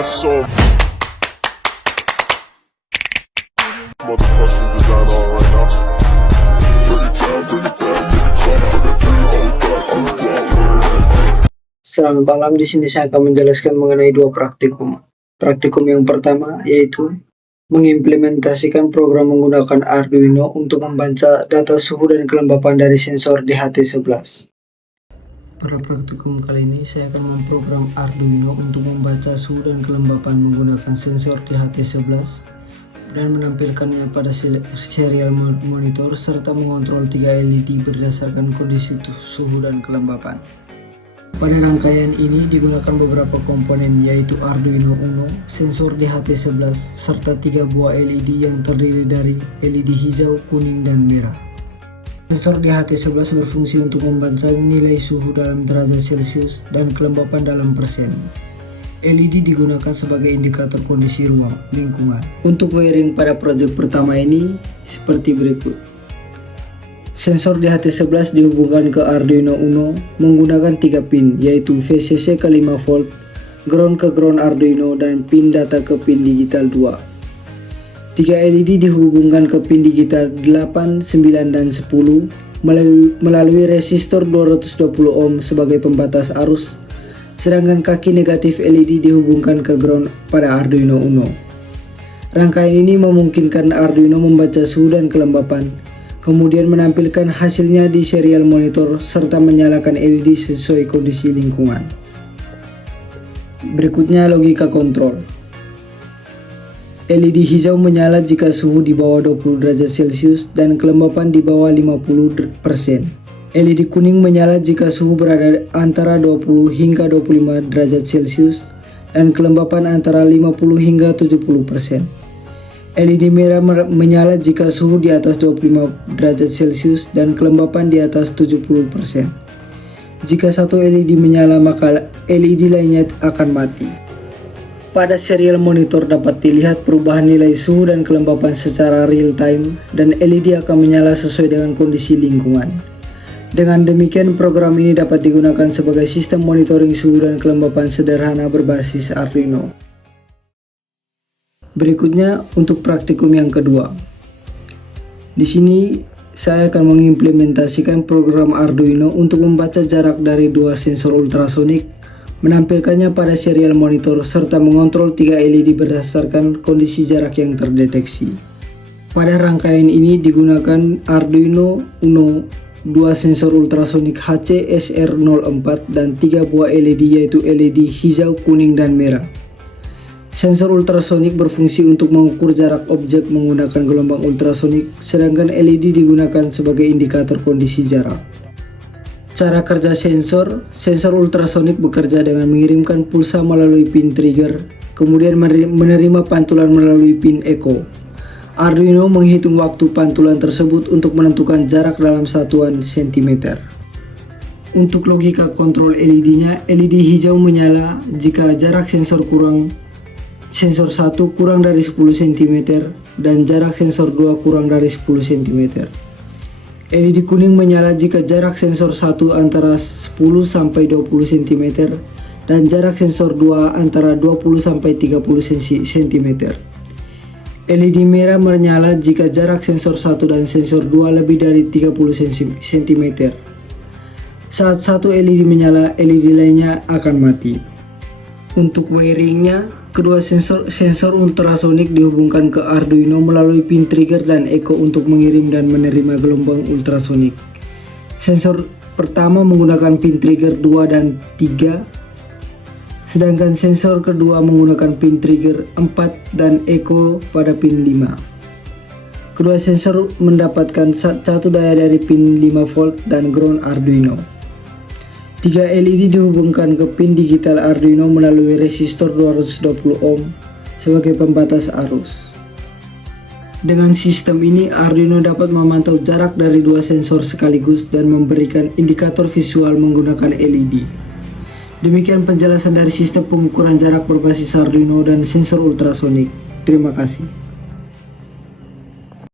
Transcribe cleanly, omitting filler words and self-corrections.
got so motherfucking design on right now. Bring it down, bring it down, make it clap. I got 3 old guys to walk. Selamat malam, di sini saya akan menjelaskan mengenai dua praktikum. Praktikum yang pertama yaitu mengimplementasikan program menggunakan Arduino untuk membaca data suhu dan kelembapan dari sensor di HT11. Pada praktikum kali ini saya akan memprogram Arduino untuk membaca suhu dan kelembapan menggunakan sensor di HT11 dan menampilkannya pada serial monitor serta mengontrol 3 LED berdasarkan kondisi suhu dan kelembapan. Pada rangkaian ini digunakan beberapa komponen yaitu Arduino Uno, sensor di HT11, serta 3 buah LED yang terdiri dari LED hijau, kuning, dan merah. Sensor di HT11 berfungsi untuk membaca nilai suhu dalam derajat Celcius dan kelembapan dalam persen. LED digunakan sebagai indikator kondisi ruang, lingkungan. Untuk wiring pada proyek pertama ini seperti berikut. Sensor di HT11 dihubungkan ke Arduino Uno menggunakan 3 pin yaitu VCC ke 5 volt, ground ke ground Arduino, dan pin data ke pin digital 2. 3 LED dihubungkan ke pin digital 8, 9, dan 10 melalui resistor 220 ohm sebagai pembatas arus, sedangkan kaki negatif LED dihubungkan ke ground pada Arduino Uno. Rangkaian ini memungkinkan Arduino membaca suhu dan kelembapan, kemudian menampilkan hasilnya di serial monitor serta menyalakan LED sesuai kondisi lingkungan. Berikutnya logika kontrol. LED hijau menyala jika suhu di bawah 20 derajat Celcius dan kelembapan di bawah 50%. LED kuning menyala jika suhu berada antara 20 hingga 25 derajat Celcius dan kelembapan antara 50 hingga 70%. LED merah menyala jika suhu di atas 25 derajat Celcius dan kelembapan di atas 70%. Jika satu LED menyala maka LED lainnya akan mati. Pada serial monitor dapat dilihat perubahan nilai suhu dan kelembapan secara real time dan LED akan menyala sesuai dengan kondisi lingkungan. Dengan demikian program ini dapat digunakan sebagai sistem monitoring suhu dan kelembapan sederhana berbasis Arduino. Berikutnya untuk praktikum yang kedua. Di sini saya akan mengimplementasikan program Arduino untuk membaca jarak dari 2 sensor ultrasonik, menampilkannya pada serial monitor serta mengontrol 3 LED berdasarkan kondisi jarak yang terdeteksi. Pada rangkaian ini digunakan Arduino Uno, 2 sensor ultrasonik HC-SR04 dan 3 buah LED yaitu LED hijau, kuning, dan merah. Sensor ultrasonik berfungsi untuk mengukur jarak objek menggunakan gelombang ultrasonik, sedangkan LED digunakan sebagai indikator kondisi jarak. Cara kerja sensor ultrasonik bekerja dengan mengirimkan pulsa melalui pin trigger, kemudian menerima pantulan melalui pin echo. Arduino menghitung waktu pantulan tersebut untuk menentukan jarak dalam satuan cm. Untuk logika kontrol LED-nya, LED hijau menyala jika jarak sensor 1 kurang dari 10 cm dan jarak sensor 2 kurang dari 10 cm. LED kuning menyala jika jarak sensor 1 antara 10 sampai 20 cm dan jarak sensor 2 antara 20 sampai 30 cm. LED merah menyala jika jarak sensor 1 dan sensor 2 lebih dari 30 cm. Saat satu LED menyala, LED lainnya akan mati. Untuk wiringnya, kedua sensor ultrasonik dihubungkan ke Arduino melalui pin trigger dan echo untuk mengirim dan menerima gelombang ultrasonik. Sensor pertama menggunakan pin trigger 2 dan 3, sedangkan sensor kedua menggunakan pin trigger 4 dan echo pada pin 5. Kedua sensor mendapatkan satu daya dari pin 5 volt dan ground Arduino. 3 LED dihubungkan ke pin digital Arduino melalui resistor 220 ohm sebagai pembatas arus. Dengan sistem ini, Arduino dapat memantau jarak dari 2 sensor sekaligus dan memberikan indikator visual menggunakan LED. Demikian penjelasan dari sistem pengukuran jarak berbasis Arduino dan sensor ultrasonik. Terima kasih.